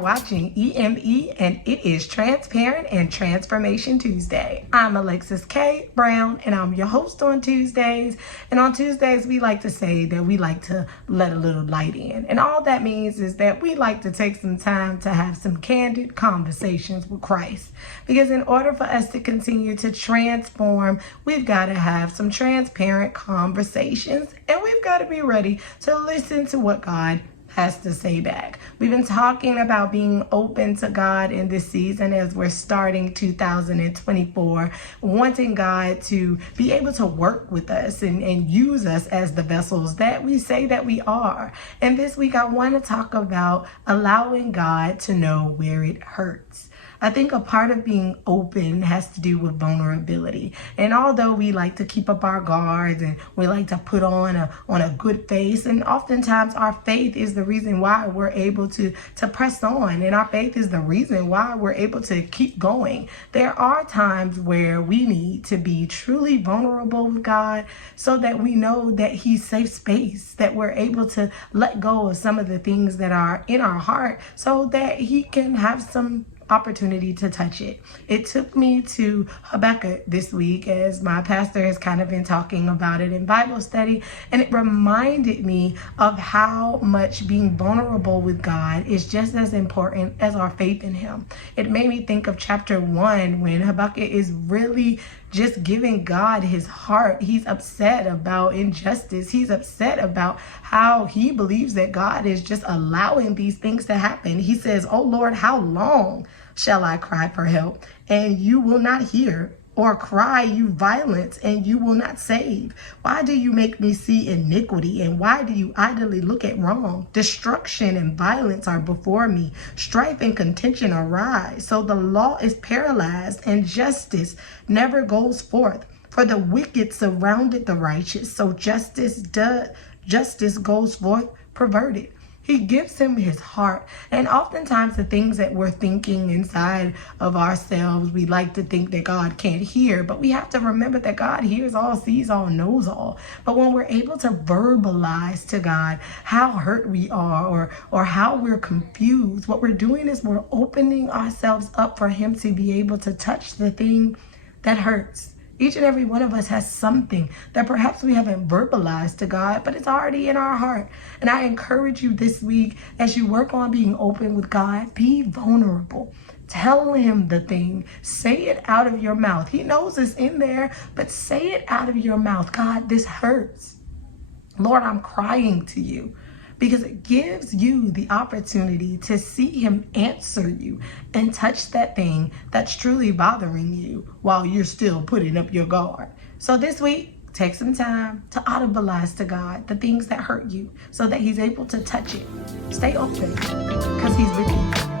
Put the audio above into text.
Watching EME, and it is Transparent and Transformation Tuesday. I'm Alexis K. Brown, and I'm your host on Tuesdays. And on Tuesdays, we like to say that we like to let a little light in. And all that means is that we like to take some time to have some candid conversations with Christ. Because in order for us to continue to transform, we've got to have some transparent conversations, and we've got to be ready to listen to what God has to say back. We've been talking about being open to God in this season as we're starting 2024, wanting God to be able to work with us and use us as the vessels that we say that we are. And this week, I want to talk about allowing God to know where it hurts. I think a part of being open has to do with vulnerability. And although we like to keep up our guards and we like to put on a good face, and oftentimes our faith is the reason why we're able to press on, and our faith is the reason why we're able to keep going. There are times where we need to be truly vulnerable with God so that we know that He's safe space, that we're able to let go of some of the things that are in our heart so that He can have some opportunity to touch it. It took me to Habakkuk this week, as my pastor has kind of been talking about it in Bible study, and it reminded me of how much being vulnerable with God is just as important as our faith in Him. It made me think of chapter 1 when Habakkuk is really just giving God his heart. He's upset about injustice. He's upset about how he believes that God is just allowing these things to happen. He says, "Oh Lord, how long shall I cry for help, and you will not hear? Or cry you violence, and you will not save? Why do you make me see iniquity, and why do you idly look at wrong? Destruction and violence are before me. Strife and contention arise. So the law is paralyzed, and justice never goes forth. For the wicked surrounded the righteous, so justice goes forth perverted." He gives him his heart. And oftentimes the things that we're thinking inside of ourselves, we like to think that God can't hear, but we have to remember that God hears all, sees all, knows all. But when we're able to verbalize to God how hurt we are or how we're confused, what we're doing is we're opening ourselves up for Him to be able to touch the thing that hurts. Each and every one of us has something that perhaps we haven't verbalized to God, but it's already in our heart. And I encourage you this week, as you work on being open with God, be vulnerable. Tell Him the thing. Say it out of your mouth. He knows it's in there, but say it out of your mouth. God, this hurts. Lord, I'm crying to you. Because it gives you the opportunity to see Him answer you and touch that thing that's truly bothering you while you're still putting up your guard. So this week, take some time to audibilize to God the things that hurt you so that He's able to touch it. Stay open because He's with you.